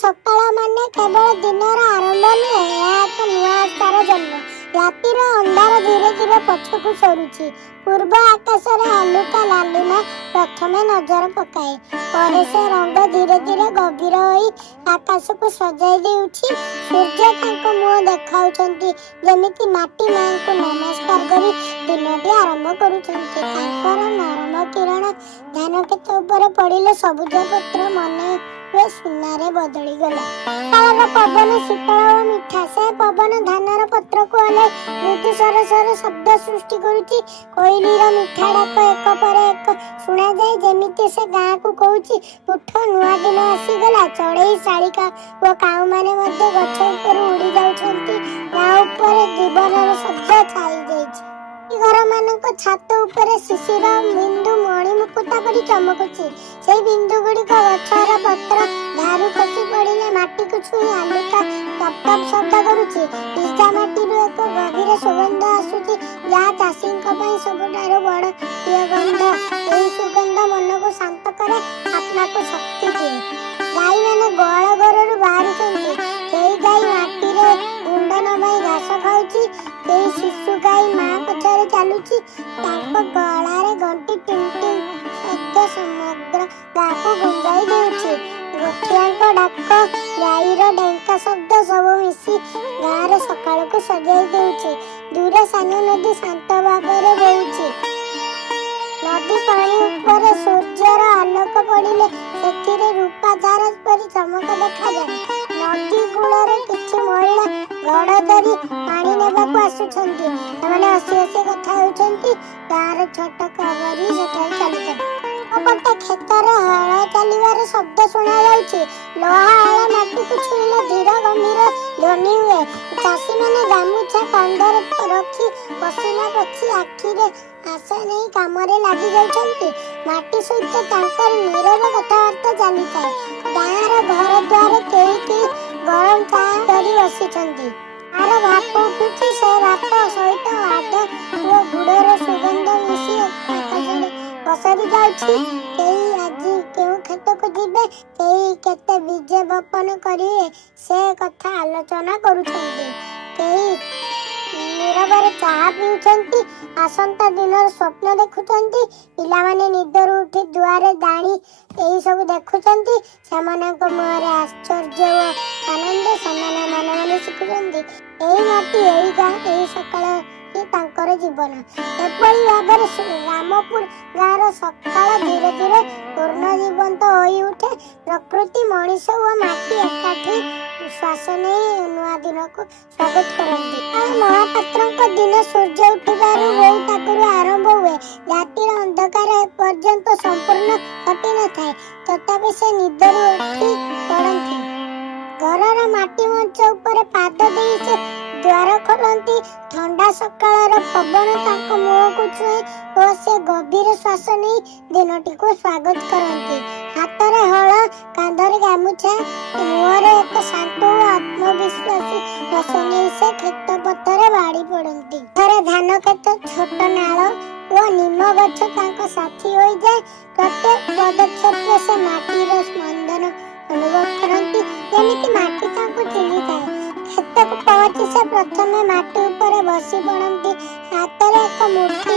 ସକାଳ ମାନେ କେବଳ ଦିନର ଆରମ୍ଭ ନୁହେଁ, ଏହା ଏକ ନୂଆ ଆଶାର ଜନ୍ମ। ରାତିର ଅନ୍ଧାର ଧୀରେ ଧୀରେ ପଛକୁ ସରୁଛି। ପୂର୍ବ ଆକାଶରେ ହାଲୁକା ଲାଲିମା ପ୍ରଥମେ ନଜର ପକାଏ, ପରେ ସେ ରଙ୍ଗ ଧୀରେ ଧୀରେ ଗଭୀର ହୋଇ ଆକାଶକୁ ସଜାଇ ଦେଉଛି। ସୂର୍ଯ୍ୟ ତାଙ୍କ ମୁହଁ ଦେଖାଉଛନ୍ତି, ଯେମିତି ମାଟି ମାଙ୍କୁ ନମସ୍କାର କରି ଦିନଟି ଆରମ୍ଭ କରୁଛନ୍ତି। ତାଙ୍କର ନରମ କିରଣ ଧାନକ୍ଷେତ ଉପରେ ପଡ଼ିଲେ ସବୁଜ ପତ୍ର ମନେ ହୁଏ ସୁନାରେ ବଦଳିଗଲା। ସକାଳର ପବନ ଶୀତଳ ଓ ମିଠା। ସେ ପବନ ଧାନର ପତ୍ରକୁ ହଲାଇ ମୃଦୁ ସରସର ଶବ୍ଦ ସୃଷ୍ଟି କରୁଛି। କୋଇଲିର ମିଠା ଡାକ ଏକ ପରେ ଏକ ଶୁଣାଯାଏ, ଯେମିତି ସେ ଗାଁକୁ କହୁଛି, ଉଠ, ନୂଆ ଦିନ ଆସିଗଲା। ଚଢ଼େଇ, ଶାଳିକା ଓ କାଉମାନେ ମଧ୍ୟ ଗଛ ଉପରୁ ଉଡ଼ି ଯାଉଛନ୍ତି। ଗାଁ ଉପରେ ଜୀବନର ଶବ୍ଦ ଛାଇ ଯାଇଛି। ଘରମାନଙ୍କ ଛାତ ଉପରେ ଶିଶିର ବିନ୍ଦୁ ମଣିମୁକୁତା ପରି ଚମକୁଛି। ସେଇ ବିନ୍ଦୁ ଗୁଡ଼ିକ ଗଛର ପତ୍ର ଧାରୁ ଖସି ପଡ଼ିଲେ ମାଟିକୁ ଛୁଇଁ ହାଲୁକା ଟପ୍ ଟପ୍ ଶବ୍ଦ କରୁଛି। ଭିଜା ମାଟିରୁ ଏକ ଗଭୀର ସୁଗନ୍ଧ ଆସୁଛି, ଯାହା ଚାଷୀଙ୍କ ପାଇଁ ସବୁଠାରୁ ବଡ଼ ପ୍ରିୟ ଗନ୍ଧ। ଏହି ସୁଗନ୍ଧ ମନକୁ ଶାନ୍ତ କରେ, ଆତ୍ମାକୁ ଶକ୍ତି ଦିଏ। ଗାଈମାନେ ଗୁହାଳ ଘରରୁ ବାହାରୁଛନ୍ତି। କେହି ଗାଈ ମାଟିରେ ମୁଣ୍ଡ ନମାଇ ଘାସ ଖାଉଛି, କେହି ଶିଶୁ ଗାଈ ମା ପଛରେ ଚାଲୁଛି। ତାଙ୍କ ଗଳାରେ ଘଣ୍ଟି ଟିଂ ଟିଂ ଶବ୍ଦ ସମଗ୍ର ଗାଁକୁ ଗୁଞ୍ଜାଇ ଦେଉଛି। ଗୋଠିଆଙ୍କ ଡାକ, ଗାଈର ଡେଙ୍କା ଶବ୍ଦ ସବୁ ମିଶି ଗାଁର ସକାଳକୁ ସଜାଇ ଦେଉଛି। ଦୂରେ ସାନ ନଦୀ ଶାନ୍ତ ଭାବରେ ବହୁଛି। ନଦୀ ପାଣି ଉପରେ ସୂର୍ଯ୍ୟର ଆଲୋକ ପଡ଼ିଲେ ସେଥିରେ ରୂପା ଧାରା ପରି ଚମକ ଦେଖାଯାଏ। ନଦୀ କୂଳରେ କିଛି ମହିଳା ଘଡ଼ ଧରି ପାଣି ନେବାକୁ ଆସୁଛନ୍ତି। ସେମାନେ ହସି ହସି କଥା ହେଉଛନ୍ତି। ଗାଁର ଛୋଟ କବରୀ ସେଠାରେ ଚାଲୁଛନ୍ତି। ଅପଟେ କ୍ଷେତରେ ହଳ ଚାଲିବାର ଶବ୍ଦ ଶୁଣାଯାଉଛି। ଲୁହା ହଳ ମାଟିକୁ ଛୁଇଁଲେ ଧୀର ଗମ୍ଭୀର ଧ୍ୱନି ହୁଏ। ଚାଷୀମାନେ ଗାମୁଛା କାନ୍ଧରେ ରଖି ପଶିନା ପୋଛି ଆଖିରେ ଆଶା ନେଇ କାମରେ ଲାଗି ଯାଉଛନ୍ତି। ମାଟି ସହିତ ତାଙ୍କର ନୀରବ କଥାବାର୍ତ୍ତା ଚାଲିଥାଏ। ଗାଁର ଘର ଦ୍ୱାରେ କେହି କେହି ଗରମ ଚା ଧରି ବସିଛନ୍ତି। ତାର ଭାପ ଉଠୁଛି, ସେ ଭାପ ସହିତ ଆଦ ଓ ଗୁଡ଼ର ସୁଗନ୍ଧ ମିଶି ଆକାଶରେ ପସରି ଯାଉଛି। କେହି ଆଜି କେଉଁ କ୍ଷେତକୁ ଯିବେ, କେହି କେତେ ବୀଜ ବପନ କରିବେ, ସେ କଥା ଆଲୋଚନା କରୁଛନ୍ତି। କେହି ନୀରବରେ ଚାହା ପିଉଛନ୍ତି, ଆସନ୍ତା ଦିନର ସ୍ୱପ୍ନ ଦେଖୁଛନ୍ତି। ପିଲାମାନେ ନିଦରୁ ଉଠି ଦୁଆରେ ଦାঁড়ି ଏହି ସବୁ ଦେଖୁଛନ୍ତି। ସେମାନଙ୍କ ମୁହଁରେ ଆଶ୍ଚର୍ଯ୍ୟ ଓ ଆନନ୍ଦ। ସେମାନେ ମନେ ମନେ ଶିଖୁଛନ୍ତି, ଏଇ ମାଟି, ଏଇ ଗାଁ, ଏଇ ସକାଳ ହିଁ ତାଙ୍କର ଜୀବନ। ଏପରି ଭାବରେ ରାମପୁର ଗାଁର ସକାଳ ଧୀରେ ଧୀରେ ପୂର୍ଣ୍ଣ ଜୀବନ୍ତ ହୋଇ ଉଠେ। ପ୍ରକୃତି, ମଣିଷ ଓ ମାଟି ଏକାଠି ଶ୍ୱାସ ନେଇ ନୂଆ ଦିନକୁ ସ୍ୱାଗତ କରନ୍ତି। ମହାପାତ୍ରଙ୍କ ଦିନ ସୂର୍ଯ୍ୟ ଉଠିବାରୁ ବୋଇତାକୁରୁ ଆରମ୍ଭ ହୁଏ। ରାତିର ଅନ୍ଧକାର ଏପର୍ଯ୍ୟନ୍ତ ସମ୍ପୂର୍ଣ୍ଣ କଟି ନଥାଏ, ତଥାପି ସେ ନିଦରୁ ଉଠି ପଡ଼ନ୍ତି। ଘରର ମାଟି ମଞ୍ଚ ଉପରେ ପାଦ ଦେଇ ସେ ଦ୍ୱାର ଖୋଲନ୍ତି। ଥଣ୍ଡା ସକାଳର ପବନ ତାଙ୍କ ମୁହଁକୁ ଛୁଏଁ ଓ ସେ ଗଭୀର ଶ୍ୱାସ ନେଇ ଦିନଟିକୁ ସ୍ୱାଗତ କରନ୍ତି। ହାତରେ ହଳ, କାନ୍ଧରେ ଗାମୁଛା, ମୁହଁରେ ଏକ ଶାନ୍ତ ଓ ଆତ୍ମବିଶ୍ୱାସୀ ହସ ନେଇ ସେ କ୍ଷେତ ପଥରେ ବାହାରି ପଡ଼ନ୍ତି। ଥରେ ଧାନ କ୍ଷେତ, ଛୋଟ ନାଳ ଓ ନିମ ଗଛ ତାଙ୍କ ସାଥୀ ହୋଇଯାଏ। ପ୍ରତ୍ୟେକ ପଦକ୍ଷେପରେ ସେ ମାଟିର ସ୍ପନ୍ଦନ ଅନୁଭବ କରନ୍ତି, ଯେମିତି ମାଟି ତାଙ୍କୁ ଚିହ୍ନିଥାଏ। କ୍ଷେତକୁ ପହଞ୍ଚି ସେ ପ୍ରଥମେ ମାଟି ଉପରେ ବସି ପଡ଼ନ୍ତି। ହାତରେ ଏକ ମୁଠି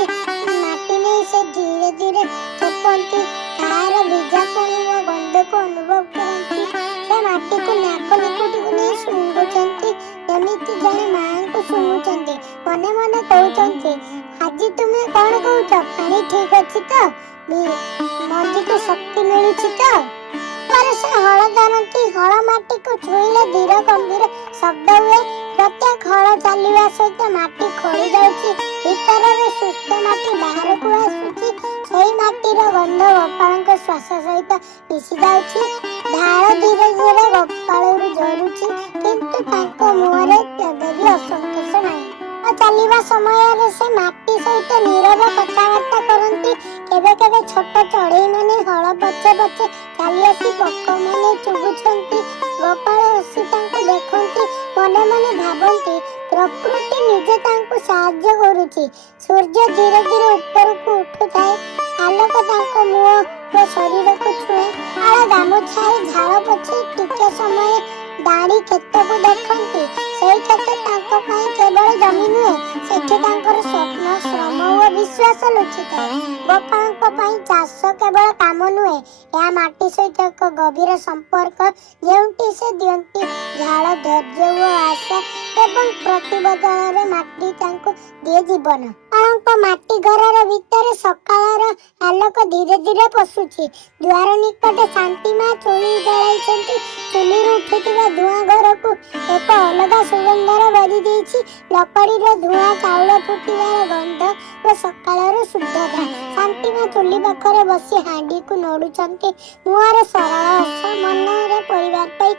ମାଟି ନେଇ ସେ ଧୀରେ ଧୀରେ ଚପନ୍ତି। ତାହାର ଭିଜାପଣି ଓ ଗନ୍ଧକୁ ଅନୁଭବ କରନ୍ତି। ସେ ମାଟିକୁ ନାକ ନିକୁଟିକୁ ନେଇ ଶୁଙ୍ଘୁଛନ୍ତି, ଯେମିତି ଜଣେ ମାଆଙ୍କୁ ଶୁଙ୍ଘୁଛନ୍ତି। ମନେ ମନେ କହୁଛନ୍ତି, ଆଜି ତୁମେ କ'ଣ କହୁଛ? ପାଣି ଠିକ୍ ଅଛି ତ? ମଞ୍ଜିକୁ ଶକ୍ତି ମିଳୁଛି ତ? ପରେ ସେ ହଳ ଧରନ୍ତି। ହଳ ମାଟିକୁ ଛୁଇଁଲେ ଧୀର ଗମ୍ଭୀର ଶବ୍ଦ ହୁଏ। ପ୍ରତ୍ୟେକ ହଳ ଚାଲିବା ସହିତ ମାଟି ଖୋଳି ଯାଉଛି। ଭିତରର ସୁସ୍ଥ ମାଟି ବାହାରକୁ ଆସୁଛି। ସେହି ମାଟିର ଗନ୍ଧ ଗୋପାଳଙ୍କ ଶ୍ୱାସ ସହିତ ମିଶି ଯାଉଛି। ଝାଳ ଧୀରେ ଧୀରେ ଗୋପାଳରୁ ଝରୁଛି, କିନ୍ତୁ ତାଙ୍କ ମୁହଁରେ କେବେ ବି ଅସନ୍ତୋଷ ନାହିଁ। ଚାଲିବା ସମୟରେ ସେ ମାଟି ସହିତ ନୀରବ କଥାବାର୍ତ୍ତା କରନ୍ତି। କେବେ କେବେ ଛୋଟ ଚଢ଼େଇମାନେ ହଳ ପଛେ ପଛେ ଚାଲି ଆସି ପୋକମାନେ ଚୁଗୁଛନ୍ତି। ଗୋପାଳ ହସି ତାଙ୍କୁ ଦେଖନ୍ତି। ମନେ ମନେ ଭାବନ୍ତି, ପ୍ରକୃତି ନିଜେ ତାଙ୍କୁ ସାହାଯ୍ୟ କରୁଛି। ସୂର୍ଯ୍ୟ ଧୀରେ ଧୀରେ ଉପରକୁ ଉଠୁଥାଏ। ଆଲୋକ ତାଙ୍କ ମୁହଁ ଓ ଶରୀରକୁ ଛୁଏଁ। ଗାମୁଛାରେ ଝାଳ ପୋଛି ଟିକେ ସମୟ ମାଡ଼ି କ୍ଷେତକୁ ଦେଖନ୍ତି, ସେଇ କ୍ଷେତ ତାଙ୍କ ପାଇଁ କେବଳ ଜମି ନୁହେଁ, ସେଠି ତାଙ୍କର ସ୍ୱପ୍ନ, ଶ୍ରମ ଓ ବିଶ୍ୱାସ ଲୁଚିଥାଏ। ଗୋପାଳଙ୍କ ପାଇଁ ଚାଷ କେବଳ କାମ ନୁହେଁ, ଏହା ମାଟି ସହିତ ଏକ ଗଭୀର ସମ୍ପର୍କ, ଯେଉଁଠି ସେ ଦିଅନ୍ତି ଝାଳ, ଧୈର୍ଯ୍ୟ ଓ ଆଶା, ଏବଂ ପ୍ରତି ବଦଳରେ ମାଟି ତାଙ୍କୁ ଦିଏ ଜୀବନ। ଗୋପାଳଙ୍କ ମାଟି ଘରର ଭିତରେ ସକାଳର ଆଲୋକ ଧୀରେ ଧୀରେ ପଶୁଛି। ଦୁଆର ନିକଟ ଶାନ୍ତିମା ଚୁଲି ଜଳାଇଛନ୍ତି। ଚୁଲିରୁ ଉଠୁଥିବା ଧୂଆଁ ଘରକୁ ଏକ ଅଲଗା ସୁଗନ୍ଧରେ ଭରି ଦେଇଛି। ଲକଡ଼ିର ଧୂଆଁ, ଚାଉଳ ଫୁଟିବାର ଗନ୍ଧ ଓ ସକାଳର ଶୁଦ୍ଧତା। ଶାନ୍ତିମା ଚୁଲି ପାଖରେ ବସି ହାଣ୍ଡିକୁ ନୋଡୁଛନ୍ତି। ମୁହଁରେ ସରଳ ହସ, ମନରେ ପରିବାର ପାଇଁ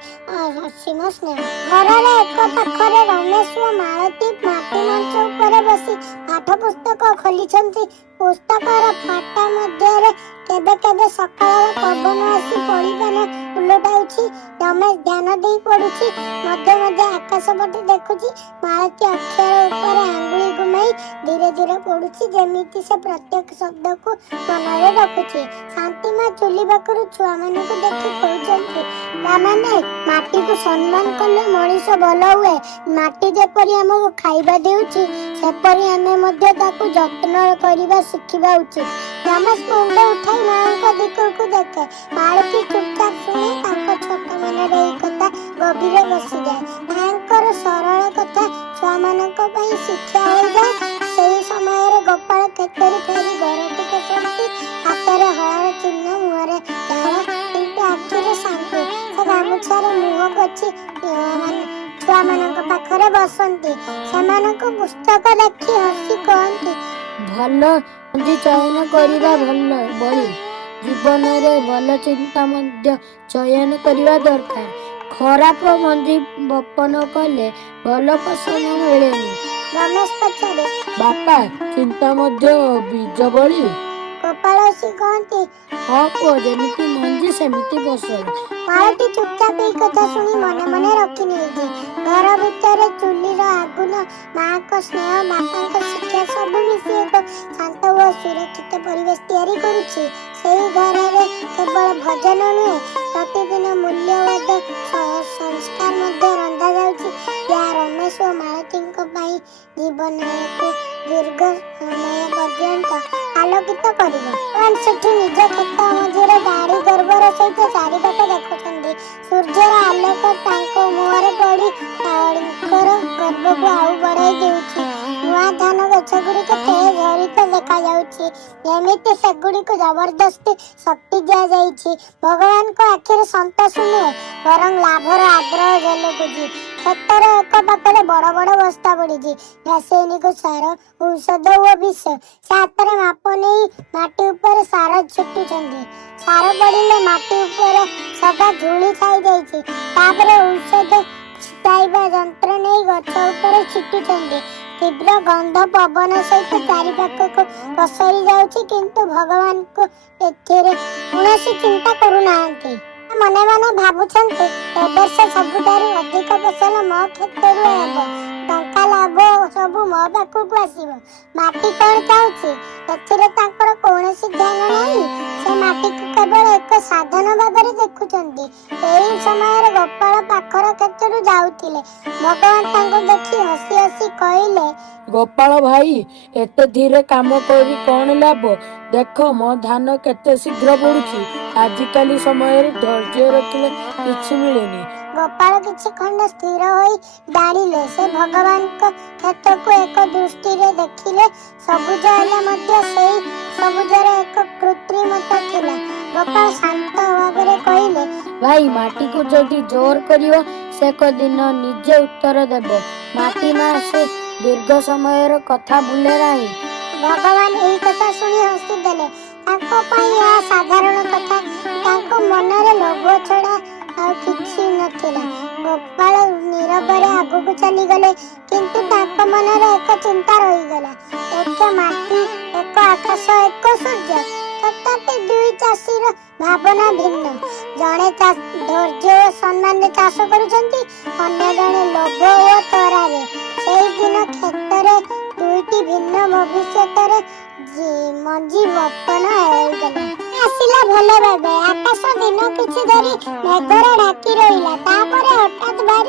ଅସୀମ ସ୍ନେହ। ଘରର ଏକ ପାଖରେ ରମେଶ ଓ ମାଳତୀ ମାଟି ମଞ୍ଚ ଉପରେ ବସି ପାଠ ପୁସ୍ତକ ଖୋଲିଛନ୍ତି। ପୁସ୍ତକର ଫାଟା ମଧ୍ୟରେ କେବେ କେବେ ସକାଳର ପବନ ଆସି ପଡ଼ିପାନ ଉଲଟାଉଛି। ରମେଶ ଧ୍ୟାନ ଦେଇ ପଡୁଛି, ମଧ୍ୟ ମଧ୍ୟ ଆକାଶ ପଟେ ଦେଖୁଛି। ମାଳତୀ ଅକ୍ଷର ଉପରେ ଆଙ୍ଗୁଳି ଘୁମାଇ ଧୀରେ ଧୀରେ ପଡୁଛି, ଯେମିତି ସେ ପ୍ରତ୍ୟେକ ଶବ୍ଦକୁ ମନରେ ରଖୁଛି। ଶାନ୍ତିମା ଚୁଲି ପାଖରୁ ଛୁଆମାନଙ୍କୁ ଦେଖି କହୁଛନ୍ତି, ପିଲାମାନେ, ମାଟିକୁ ସମ୍ମାନ କଲେ ମଣିଷ ଭଲ ହୁଏ। ମାଟି ଯେପରି ଆମକୁ ଖାଇବା ଦେଉଛି, ସେପରି ଆମେ ମଧ୍ୟ ତାକୁ ଯତ୍ନ କରିବା ଶିଖିବା ଉଚିତ। ରମେଶ ମୁଣ୍ଡ ଉଠାଇ ମାଙ୍କ ଦିଗକୁ ଦେଖେ। ମାଳତୀ ଚୁପଚାପ ଶୁଣି ତାଙ୍କ ଛୋଟ ମନରେ ଏହି କଥା ଗଭୀର ବସିଯାଏ। ମାଙ୍କର ସରଳ କଥା ଛୁଆମାନଙ୍କ ପାଇଁ ଶିକ୍ଷା ହୋଇଯାଏ। ସେହି ସମୟରେ ଗୋପାଳ କ୍ଷେତରୁ ଫେରି ଘରକୁ ପଶନ୍ତି। ହାତରେ ହଳର ଚିହ୍ନ, ମୁହଁରେ ଝାଳ, କିନ୍ତୁ ଆଖିରେ ଶାନ୍ତି। ସେ ଗାମୁଛାରେ ମୁହଁ ପୋଛି ଛୁଆମାନଙ୍କ ପାଖରେ ବସନ୍ତି। ସେମାନଙ୍କୁ ପୁସ୍ତକ ଦେଖି ହସି କହନ୍ତି, ଭଲ ମଞ୍ଜି ଚୟନ କରିବା ଭଲ ବଳି। ଜୀବନରେ ଭଲ ଚିନ୍ତା ମଧ୍ୟ ଚୟନ କରିବା ଦରକାର। ଖରାପ ମଞ୍ଜି ବପନ କଲେ ଭଲ ଫସଲ ମିଳେନି। ରମେଶ ପଚାରେ, ବାପା, ଚିନ୍ତା ମଧ୍ୟ ବୀଜ ବଳି? ଗୋପାଳ ହସି କହନ୍ତି, ହଁ ପୁଅ, ଯେମିତି ମଞ୍ଜି ସେମିତି ଫସଲ। ମାଳତୀ ଚୁପଚାପ ଏଇ କଥା ଶୁଣି ମନେ ମନେ ରଖି ନେଇଛି। ଘର ଭିତରେ ଚୁଲିର ଆଗୁନ, ମାଙ୍କ ସ୍ନେହ, ବାପାଙ୍କ ଶିକ୍ଷା ସବୁ ମିଶି ଏକ ଶାନ୍ତ ଓ ସୁରକ୍ଷିତ ପରିବେଶ ତିଆରି କରୁଛି। ସେହି ଘରରେ କେବଳ ଭଜନ ନୁହେଁ, ପ୍ରତିଦିନ ମୂଲ୍ୟବାଦ ସଂସ୍କାର ମଧ୍ୟ ରନ୍ଧା ଯାଉଛି, ଯାହା ରମେଶ ଓ ମାଳତୀଙ୍କ ପାଇଁ ଜୀବନକୁ ଦୀର୍ଘ ସମୟ ପର୍ଯ୍ୟନ୍ତ ଆଲୋକିତ କରିବ। ସେଠି ନିଜ କ୍ଷେତ ମଝିରେ ଗାଡ଼ି ଗର୍ବର ସହିତ ଚାରିପାଖ ଦେଖୁଛନ୍ତି। ସୂର୍ଯ୍ୟର ଆଲୋକ ତାଙ୍କ ମୁହଁରେ ପଡ଼ି ତାଙ୍କର ଗର୍ବକୁ ଆଉ ବଢ଼ାଇ ଦେଉଛି। ନୂଆ ଧାନ ଗଛ ଗୁଡ଼ିକ ତେଜ ହରିତ ଦେଖାଯାଉଛି, ଯେମିତି ସେଗୁଡ଼ିକୁ ଜବରଦସ୍ତି ଶକ୍ତି ଦିଆଯାଇଛି। ଭଗବାନଙ୍କ ଆଖିରେ ସନ୍ତୋଷ ନୁହେଁ, ବରଂ ଲାଭର ଆଗ୍ରହ ଝଲକୁଛି। କ୍ଷେତର ଏକ ପାଖରେ ବଡ଼ ବଡ଼ ବସ୍ତା ପଡ଼ିଛି, ରାସାୟନିକ ସାର, ଔଷଧ ଓ ବିଷ। ସେ ହାତରେ ମାପ ନେଇ ମାଟି ଉପରେ ସାର ଛିଟୁଛନ୍ତି। ସାର ପଡ଼ିଲେ ମାଟି ଉପରେ ସଦା ଧୂଳି ଛାଇଯାଇଛି। ତାପରେ ଔଷଧ ଛିଟାଇବା ଯନ୍ତ୍ର ନେଇ ଗଛ ଉପରେ ଛିଟୁଛନ୍ତି। ତୀବ୍ର ଗନ୍ଧ ପବନ ସହିତ ଚାରିପାଖକୁ ପସରି ଯାଉଛି, କିନ୍ତୁ ଭଗବାନଙ୍କୁ ଏଥିରେ କୌଣସି ଚିନ୍ତା କରୁନାହାନ୍ତି। ମନେ ମନେ ଭାବୁଛନ୍ତି, ଏ ବର୍ଷ ସବୁଠାରୁ ଅଧିକ ଫସଲ ମୋ କ୍ଷେତ୍ରରୁ ହେବ। ଟଙ୍କା ଲାଭ ସବୁ ମୋ ପାଖକୁ ଆସିବ। ମାଟି କ'ଣ ଚାହୁଁଛି, ଏଥିରେ ତାଙ୍କର କୌଣସି ଧ୍ୟାନ ନାହିଁ। ସେ ମାଟିକୁ କେବଳ ଏକ ସାଧନ ଭାବରେ ଦେଖୁଛନ୍ତି। ଏହି ସମୟରେ ଗୋପାଳ ପାଖର କ୍ଷେତ୍ରରୁ ଯାଉଥିଲେ। ଭଗବାନ ତାଙ୍କୁ ଦେଖି ହସି ହସି କହିଲେ, ଗୋପାଳ ଭାଇ, ଏତେ ଧୀରେ କାମ କରି କ'ଣ ଲାଭ? ଦେଖ ମୋ ଧାନ କେତେ ଶୀଘ୍ର ବଢୁଛି। ଆଜିକାଲି ସମୟରେ ଧୈର୍ଯ୍ୟ ରଖିଲେ କିଛି ମିଳେନି। ଗୋପାଳ କିଛି ଖଣ୍ଡ ସ୍ଥିର ହୋଇ ଜାଣିଲେ। ସେ ଭଗବାନଙ୍କ କ୍ଷେତକୁ ଏକ ଦୃଷ୍ଟିରେ ଦେଖିଲେ। ସବୁଜ ହେଲେ ମଧ୍ୟ ସେଇ ସବୁଜର ଏକ କୃତ୍ରିମତା ଥିଲା। ଗୋପାଳ ଶାନ୍ତ ଭାବରେ କହିଲେ, ଭାଇ, ମାଟିକୁ ଯଦି ଜୋର କରିବ, ସେ ଦିନ ନିଜେ ଉତ୍ତର ଦେବ। ମାଟି ନା ସେ ଦୀର୍ଘ ସମୟର କଥା ଭୁଲେ ନାହିଁ। ଭଗବାନ ଏହି କଥା ଶୁଣି ହସିଦେଲେ। ତାଙ୍କ ପାଇଁ ଏହା ସାଧାରଣ କଥା। ତାଙ୍କ ମନରେ ଲୋଭ ଛଡ଼ା ଆଉ କିଛି ନଥିଲା। ଗୋପାଳ ନୀରବରେ ଆଗକୁ ଚାଲିଗଲେ, କିନ୍ତୁ ତାଙ୍କ ମନରେ ଏକ ଚିନ୍ତା ରହିଗଲା। ଏକ ମାଟି, ଏକ ଆକାଶ, ଏକ ସୂର୍ଯ୍ୟ। ତଥାପି ଦୁଇ ଚାଷୀର ଭାବନା ଭିନ୍ନ। ଜଣେ ଧୈର୍ଯ୍ୟ ଓ ସମ୍ମାନରେ ଚାଷ କରୁଛନ୍ତି, ଅନ୍ୟ ଜଣେ ଲୋଭ ଓ ତରାରେ। ସେହିଦିନ କ୍ଷେତରେ ଦୁଇଟି ଭିନ୍ନ ଭବିଷ୍ୟତରେ ମଞ୍ଜି ବପନ ହୋଇଗଲା। ଆସିଲା ଭଲ ଭାବେ। ଆକାଶ ଦିନ କିଛି ଧରି ମେଘରେ ଢାକି ରହିଲା। ତାପରେ ହଠାତ୍ ଭାରି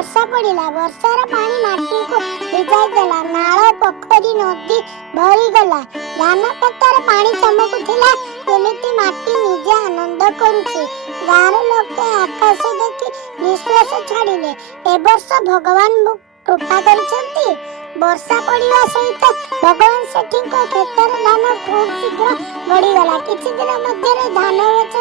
ବର୍ଷା ପଡ଼ିଲା। ବର୍ଷାର ପାଣି ମାଟିକୁ ଭିଜାଇ ଦେଲା। ନାଳ, ପୋଖରୀ, ନଦୀ ଭରିଗଲା। ଧାନ କ୍ଷେତରେ ପାଣି ଚମକୁଥିଲା ଯେମିତି ମାଟି ନିଜେ ଆନନ୍ଦ କରୁଛି। ଗାଁର ଲୋକେ ଆକାଶ ଦେଖି ନିଶ୍ୱାସ ଛାଡ଼ିଲେ। ଏ ବର୍ଷ ଭଗବାନ କୃପା କରିଛନ୍ତି। ବର୍ଷା ପଡ଼ିବା ସହିତ ଭଗବାନ ସେଠୀଙ୍କ କ୍ଷେତର ଧାନ ଖୁବ୍ ଶୀଘ୍ର ବଢ଼ିଗଲା। କିଛି ଦିନ ମଧ୍ୟରେ ଧାନ ଗଛ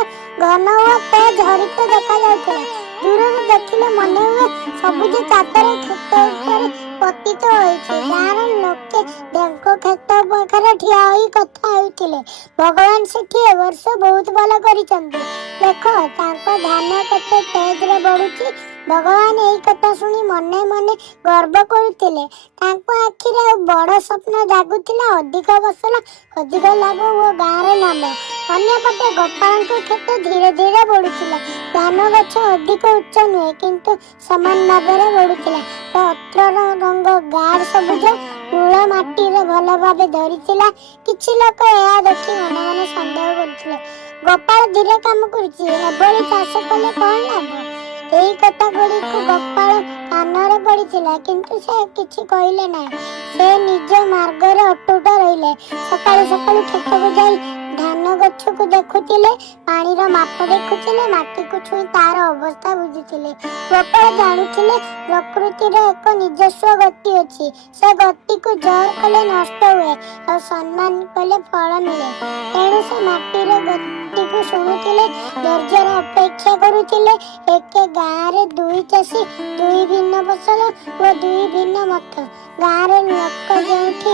ଘନ ଓ ତେଜ ହରିତ ଦେଖାଯାଉଥିଲା। ଦୂରରୁ ଦେଖିଲେ ମନେ ହୁଏ ସବୁଜ ଚାଦର କ୍ଷେତ ଉପରେ ପତିତ ହୋଇଛି। ଗାଁର ଲୋକେ ତାଙ୍କ କ୍ଷେତ ପାଖରେ ଠିଆ ହୋଇ କଥା ହେଉଥିଲେ। ଭଗବାନ ସେଠି ଏ ବର୍ଷ ବହୁତ ଭଲ କରିଛନ୍ତି। ଦେଖ, ତାଙ୍କ ଧାନ କେତେ ତେଜରେ ବଢୁଛି। ଭଗବାନ ଏଇ କଥା ଶୁଣି ମନେ ମନେ ଗର୍ବ କରୁଥିଲେ। ତାଙ୍କ ଆଖିରେ ଆଉ ବଡ଼ ସ୍ୱପ୍ନ ଜାଗୁଥିଲା। ଅଧିକ ଫସଲ, ଅଧିକ ଲାଭ ଓ ଗାଁର ନାମ। ଅନ୍ୟପଟେ ଗୋପାଳଙ୍କ କ୍ଷେତ ଧୀରେ ଧୀରେ ବଢୁଥିଲା। ଧାନ ଗଛ ଅଧିକ ଉଚ୍ଚ ନୁହେଁ, କିନ୍ତୁ ସମାନ ଭାବରେ ବଢୁଥିଲା। ପତ୍ରର ରଙ୍ଗ ଗାଢ଼ ସବୁଜ, ମୂଳ ମାଟିରେ ଭଲ ଭାବେ ଧରିଥିଲା। କିଛି ଲୋକ ଏହା ଦେଖି ମନେ ମନେ ସନ୍ଦେହ କରୁଥିଲେ, ଗୋପାଳ ଧୀରେ କାମ କରୁଛି, ଏଭଳି ଚାଷ କଲେ କଣ ଲାଭ? ଏଇ କଥା ଗୁଡ଼ିକୁ ଗୋପାଳ କାନରେ ପଡ଼ିଥିଲା, କିନ୍ତୁ ସେ କିଛି କହିଲେ ନାହିଁ। ସେ ନିଜ ମାର୍ଗରେ ଅଟୁଟ ରହିଲେ। ସକାଳୁ ସକାଳୁ କ୍ଷେତକୁ ଯାଇ ଧାନ ଗଛକୁ ଦେଖୁଥିଲେ, ପାଣିର ମାପ ଦେଖୁଥିଲେ, ମାଟିକୁ ଛୁଇଁ ତାର ଅବସ୍ଥା ବୁଝୁଥିଲେ। ଗୋପାଳ ଜାଣୁଥିଲେ ପ୍ରକୃତିର ଏକ ନିଜସ୍ୱ ଗତି ଅଛି। ସେ ଗତିକୁ ଜୋର କଲେ ନଷ୍ଟ ହୁଏ, ଆଉ ସମ୍ମାନ କଲେ ଫଳ ମିଳେ। ତେଣୁ ସେ ମାଟିର ଗତିକୁ ଶୁଣୁଥିଲେ, ଧୈର୍ଯ୍ୟର ଅପେକ୍ଷା କରୁଥିଲେ। ଏକେ ଗାଁରେ ଦୁଇ ଚାଷୀ, ଦୁଇ ଭିନ୍ନ ଫସଲ ଓ ଦୁଇ ଭିନ୍ନ ମତ। ଗାଁର ଲୋକ ଯେଉଁଠି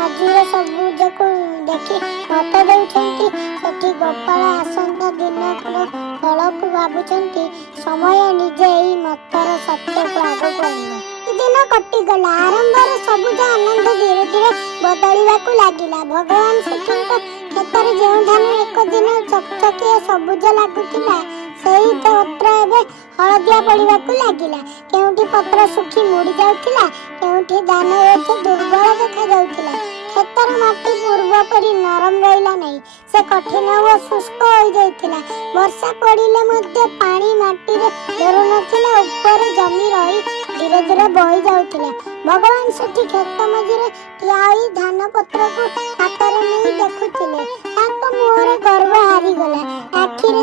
ଆଜିର ସବୁଜକୁ ଦେଖି ମତ ଦେଉଛନ୍ତି, ସେଠି ଗୋପାଳ ଆସନ୍ତା ଦିନର ଫଳକୁ ଭାବୁଛନ୍ତି। ସମୟ ନିଜେ ଏହି ମତର ସତ୍ୟକୁ ଆଗକୁ ଆଣିବ। ଦିନ କଟିଗଲା। ଆରମ୍ଭରେ ସବୁଜ ଆନନ୍ଦ ଧୀରେ ଧୀରେ ବଦଳିବାକୁ ଲାଗିଲା। ଭଗବାନ ସେଠୀଙ୍କ କ୍ଷେତରେ ଯେଉଁ ଧାନ ଏକ ଦିନ ଚକଚକିଆ ସବୁଜ ଲାଗୁଥିଲା, ସେହି ପତ୍ର ଏବେ ହଳଦିଆ ପଡ଼ିବାକୁ ଲାଗିଲା। କେଉଁଠି ପତ୍ର ଶୁଖି ମୁଡ଼ି ଯାଉଥିଲା, କେଉଁଠି ଧାନ ଗଛ ଦୁର୍ବଳ ଦେଖାଯାଉଥିଲା। କ୍ଷେତର ମାଟି ପୂର୍ବ ପରି ନରମ ରହିଲା ନାହିଁ, ସେ କଠିନ ଓ ଶୁଷ୍କ ହୋଇଯାଇଥିଲା। ବର୍ଷା ପଡ଼ିଲେ ମଧ୍ୟ ପାଣି ମାଟିରେ ଧରୁନଥିଲା, ଉପରେ ଜମି ରହି ଧୀରେ ଧୀରେ ବହି ଯାଉଥିଲା। ଭଗବାନ ସେଠି କ୍ଷେତ ମଝିରେ ଠିଆ ହୋଇ ଧାନ ପତ୍ରକୁ ହାତରେ ନେଇ ଦେଖୁଥିଲେ। ତାଙ୍କ ମୁହଁରେ ଗର୍ବ ହାରିଗଲା, ଆଖିରେ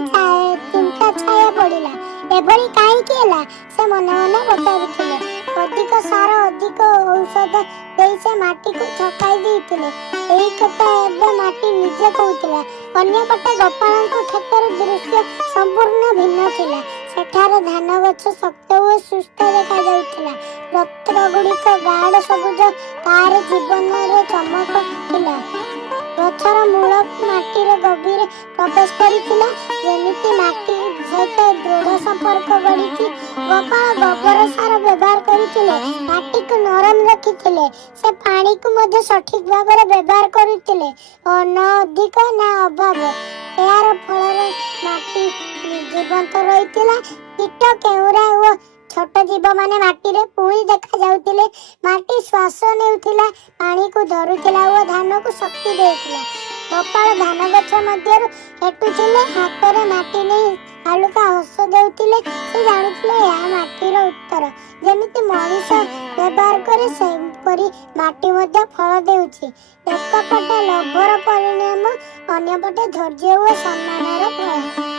ଚିନ୍ତା ଛାୟା ପଡ଼ିଲା। ଏଭଳି କାହିଁକି ହେଲା, ସେ ମନେ ମନେ ପଚାରୁଥିଲେ। ଅଧିକ ସାର, ଅଧିକ ଔଷଧ ଦେଇ ସେ ମାଟିକୁ ଠକାଇ ଦେଇଥିଲେ। ଏଇ କଥା ଏବେ ମାଟି ନିଜେ କହୁଥିଲା। ଅନ୍ୟପଟେ ଗୋପାଳଙ୍କ କ୍ଷେତର ଦୃଶ୍ୟ ସମ୍ପୂର୍ଣ୍ଣ ଭିନ୍ନ ଥିଲା। ସେଠାରେ ଧାନ ଗଛ ଶକ୍ତ ଓ ସୁସ୍ଥ ଦେଖାଯାଉଥିଲା। ପତ୍ର ଗୁଡ଼ିକ ଗାଢ଼ ସବୁଜ, ତାର ଜୀବନର ଚମକ ଥିଲା। ଗଛର ମୂଳ ମାଟିର ଗଭୀର ପ୍ରବେଶ କରିଥିଲା, ଯେମିତି ମାଟି ସହିତ ଦୃଢ଼ ସମ୍ପର୍କ ଗଢ଼ିଛି। ଗୋପାଳ ଗୋବର ସାର ବ୍ୟବହାର କରୁଥିଲେ, ମାଟିକୁ ନରମ ରଖିଥିଲେ। ସେ ପାଣିକୁ ମଧ୍ୟ ସଠିକ ଭାବରେ ବ୍ୟବହାର କରୁଥିଲେ, ନା ଅଧିକ ନା ଅଭାବ। ଏହାର ଫଳରେ ମାଟି ଜୀବନ୍ତ ରହିଥିଲା। କୀଟ, କେଉଁରା ଓ ଛୋଟ ଜୀବମାନେ ମାଟିରେ ପୁଣି ଦେଖାଯାଉଥିଲେ। ମାଟି ଶ୍ୱାସ ନେଉଥିଲା, ପାଣିକୁ ଧରୁଥିଲା ଓ ଧାନକୁ ଶକ୍ତି ଦେଉଥିଲା। ଗୋପାଳ ଧାନ ଗଛ ମଧ୍ୟରୁ ହେଟୁଥିଲେ, ହାତରେ ମାଟି ନେଇ ହାଲୁକା ହସ ଦେଉଥିଲେ। ସେ ଜାଣୁଥିଲେ ଏହା ମାଟିର ଉତ୍ତର। ଯେମିତି ମଣିଷ ବ୍ୟବହାର କରେ, ସେପରି ମାଟି ମଧ୍ୟ ଫଳ ଦେଉଛି। ଏକପଟେ ଲୋଭର ପରିଣାମ, ଅନ୍ୟପଟେ ଧୈର୍ଯ୍ୟ ଓ ସମ୍ମାନର ଫଳ।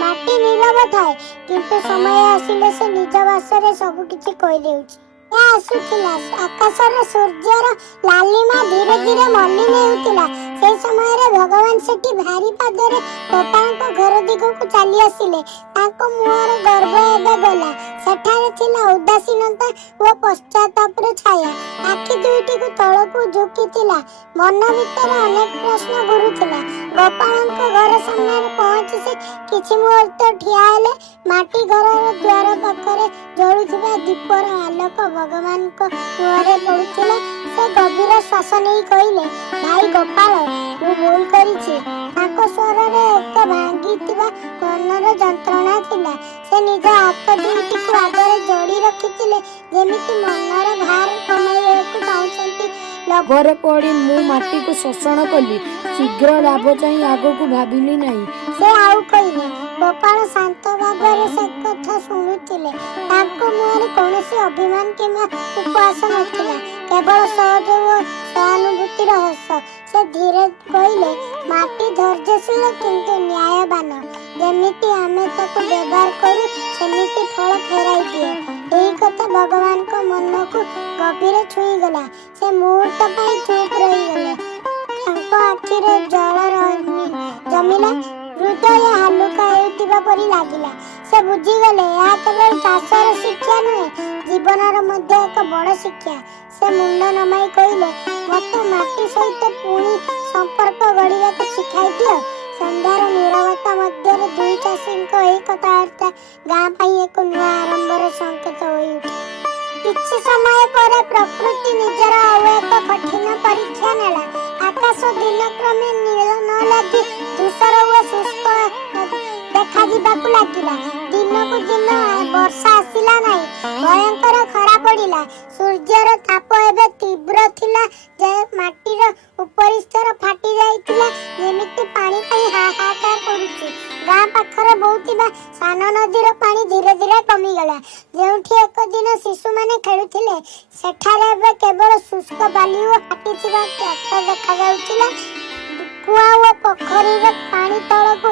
ମାଟି ନୀରବ ଥାଏ, କିନ୍ତୁ ସମୟ ଆସିଲେ ସେ ନିଜ ଭାଷାରେ ସବୁ କିଛି କହିଦେଉଛି। ଆସୁଥିଲା ଆକାଶରେ ସୂର୍ଯ୍ୟର ଲାଲିମା ଧୀରେ ଧୀରେ ମଲି ନେଉଥିଲା। ସେ ସମୟରେ ଭଗବାନ ସେଠି ଭାରି ପାଦରେ ଗୋପାଳଙ୍କ ଘର ଦିଗକୁ ଚାଲି ଆସିଲେ। ତାଙ୍କ ମୁହଁରେ ଗର୍ବ ଏବେ ଗଲା। ସେଠାରେ ଥିଲା ଉଦାସୀନତା ଓ ପଶ୍ଚାତାପର ଛାୟା। ଆଖି ଦୁଇଟିକୁ ତଳକୁ ଝୁକିଥିଲା, ମନ ଭିତରେ ଅନେକ ପ୍ରଶ୍ନ ଘୁରୁଥିଲା। ଗୋପାଳଙ୍କ ଘର ସାମ୍ନାରେ ପହଞ୍ଚି ସେ କିଛି ମୁହୂର୍ତ୍ତ ଠିଆ ହେଲେ। ମାଟି ଘରର ଦ୍ୱାର ପାଖରେ ଜଳୁଥିବା ଦୀପର ଆଲୋକ ଭଗବାନଙ୍କ ମୁହଁରେ ପଡୁଥିଲା। ସେ ଗଭୀର ଶ୍ୱାସ ନେଇ କହିଲେ, ଭାଇ ଗୋପାଳ, ମୁଁ ଭୁଲ କରିଛି। ତାଙ୍କ ସ୍ୱରରେ ଏକ ଭାଙ୍ଗିଥିବା ମନର ଯନ୍ତ୍ରଣା ଥିଲା। ସେ ନିଜ ହାତ ଦୁଇଟିକୁ ଆଗରେ ଯୋଡ଼ି ରଖିଥିଲେ, ଯେମିତି ମନର ଭାର କମାଇବାକୁ ଚାହୁଁଛନ୍ତି। ଲୋଭରେ ପଡ଼ି ମୁଁ ମାଟିକୁ ଶୋଷଣ କଲି, ଶୀଘ୍ର ଲାଭ ଚାହିଁ ଆଗକୁ ଭାବିଲି ନାହିଁ। ସେ ଆଉ କହିଲେ। ଗୋପାଳ ଶାନ୍ତ ଭାବରେ ସେ କଥା ଶୁଣୁଥିଲେ। ତାଙ୍କ ମୁହଁରେ କୌଣସି କୌଣସି ଅଭିମାନ କିମ୍ବା ଉପହାସ ନଥିଲା, କେବଳ ସହଯୋଗ ଓ ସହାନୁଭୂତିର ହସ। ସେ ଧୀରେ କହିଲେ, ମାଟି ଧୈର୍ଯ୍ୟଶୀଳ କିନ୍ତୁ ନ୍ୟାୟବାନ। ଯେମିତି ଆମେ ତାକୁ ବ୍ୟବହାର କରୁ ସେମିତି ଫଳ ଫେରାଇ ଦିଏ। ଏହି କଥା ଭଗବାନଙ୍କ ମନକୁ ଗଭୀର ଛୁଇଁଗଲା। ସେ ମୁହୂର୍ତ୍ତ ପାଇଁ ଚୁପ୍ ରହିଗଲେ। ତାଙ୍କ ଆଖିରେ ଜଳ ଜମିଲା, ହୃଦୟ ହାଲୁକା ହେଉଥିବା ପରି ଲାଗିଲା। ସେ ବୁଝିଗଲେ ଏହା କେବଳ ଚାଷର ଶିକ୍ଷା ନୁହେଁ, ଜୀବନର ମଧ୍ୟ ଏକ ବଡ଼ ଶିକ୍ଷା। ସେ ମୁଣ୍ଡ ନମାଇ କହିଲେ, ମୋତେ ମାଟି ସହିତ ପୁଣି ସମ୍ପର୍କ ଗଢ଼ିବାକୁ ଶିଖାଇ ଦିଅ। ସନ୍ଧ୍ୟାର ନୀରବତା ମଧ୍ୟରେ ଦୁଇ ଚାଷୀଙ୍କ ଏହି କଥାବାର୍ତ୍ତା ଗାଁ ପାଇଁ ଏକ ନୂଆ ଆରମ୍ଭର ସଂକେତ ହୋଇଉଠେ। କିଛି ସମୟ ପରେ ପ୍ରକୃତି ନିଜର ଆଉ ଏକ କଠିନ ପରୀକ୍ଷା ନେଲା। ଆକାଶ ଦିନକ୍ରମେ ନୀଳ ନ ଲାଗି ଧୂସର ଓ ଶୁଷ୍କ ଦେଖାଯିବାକୁ ଲାଗିଲା। ଦିନକୁ ଦିନ ବର୍ଷା ଆସିଲା ନାହିଁ, ଭୟଙ୍କର ଖରା ପଡ଼ିଲା। ସୂର୍ଯ୍ୟର ତାପ ଏବେ ତୀବ୍ର ଥିଲା ଯେ ମାଟିର ଉପରିସ୍ତର ଫାଟି ଯାଇଥିଲା, ଯେମିତି ପାଣି ପାଇଁ ହାହାକାର କରୁଛି। ଗାଁ ପାଖରେ ବହୁଥିବା ସାନ ନଦୀର ପାଣି ଧୀରେ ଧୀରେ କମିଗଲା। ଯେଉଁଠି ଏକଦିନ ଶିଶୁମାନେ ଖେଳୁଥିଲେ, ସେଠାରେ ଏବେ କେବଳ ଶୁଷ୍କ ବାଲି ଓ ଫାଟିଥିବା କ୍ଷତ ଦେଖାଯାଉଥିଲା। କୁଆ ଓ ପୋଖରୀର ପାଣି ତଳକୁ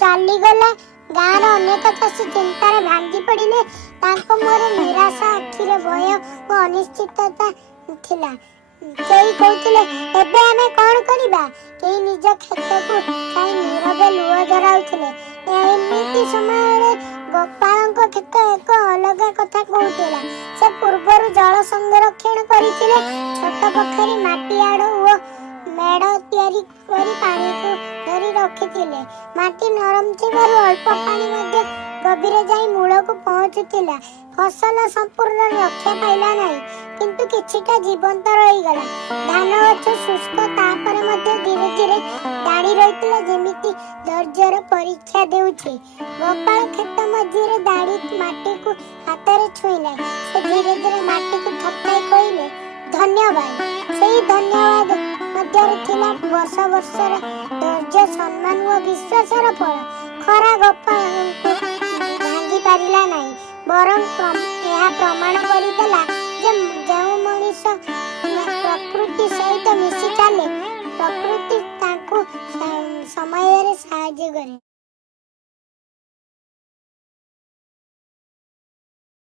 ଚାଲିଗଲା। ଗାଁର ଅନେକ ଚାଷୀ ଚିନ୍ତାରେ ଭାଙ୍ଗି ପଡ଼ିଲେ। ତାଙ୍କ ମୁହଁରେ ନିରାଶା, ଆଖିରେ ଭୟ ଓ ଅନିଶ୍ଚିତତା ଥିଲା। କେହି କହୁଥିଲେ, ଏବେ ଆମେ କ'ଣ କରିବା? କେହି ନିଜ କ୍ଷେତକୁ ଚାହିଁ ନୀରବେ ଲୁହ ଝରାଉଥିଲେ। ଏମିତି ସମୟରେ ଗୋପାଳଙ୍କ କ୍ଷେତ ଏକ ଅଲଗା କଥା କହୁଥିଲା। ସେ ପୂର୍ବରୁ ଜଳ ସଂରକ୍ଷଣ କରିଥିଲେ। ଛୋଟ ପୋଖରୀ, ମାଟି ଆଡ଼ ଓ ମେଢ଼ ତିଆରି କରି ପାଣିକୁ ଧରି ରଖିଥିଲେ। ମାଟି ନରମ ଥିବାରୁ ଅଳ୍ପ ପାଣି ମଧ୍ୟ ଗଭୀର ଯାଇ ମୂଳକୁ ପହଞ୍ଚୁଥିଲା। ଫସଲ ସମ୍ପୂର୍ଣ୍ଣ ରକ୍ଷା ପାଇଲା ନାହିଁ, କିନ୍ତୁ କିଛିଟା ଜୀବନ୍ତ ରହିଗଲା। ଧାନ ଗଛ ଶୁଷ୍କ, ତାପରେ ମଧ୍ୟ ଧୀରେ ଧୀରେ ଦାଡ଼ି ରହିଥିଲା, ଯେମିତି ଧୈର୍ଯ୍ୟର ପରୀକ୍ଷା ଦେଉଛି। ଗୋପାଳ କ୍ଷେତ ମଝିରେ ଦାଡ଼ି ମାଟିକୁ ହାତରେ ଛୁଇଁଲେ। ସେ ଧୀରେ ଧୀରେ ମାଟିକୁ ଥପାଇ କହିଲେ, ଧନ୍ୟବାଦ। ସେଇ ଧନ୍ୟବାଦ ମଧ୍ୟରେ ଥିଲା ବର୍ଷ ବର୍ଷର ଧୈର୍ଯ୍ୟ, ସମ୍ମାନ ଓ ବିଶ୍ୱାସର ଫଳ। ଖରା ଗୋପାଳଙ୍କୁ ଭାଙ୍ଗି ପାରିଲା ନାହିଁ, ବରଂ ଏହା ପ୍ରମାଣ କରିଦେଲା ଯେ ଯେଉଁ ମଣିଷ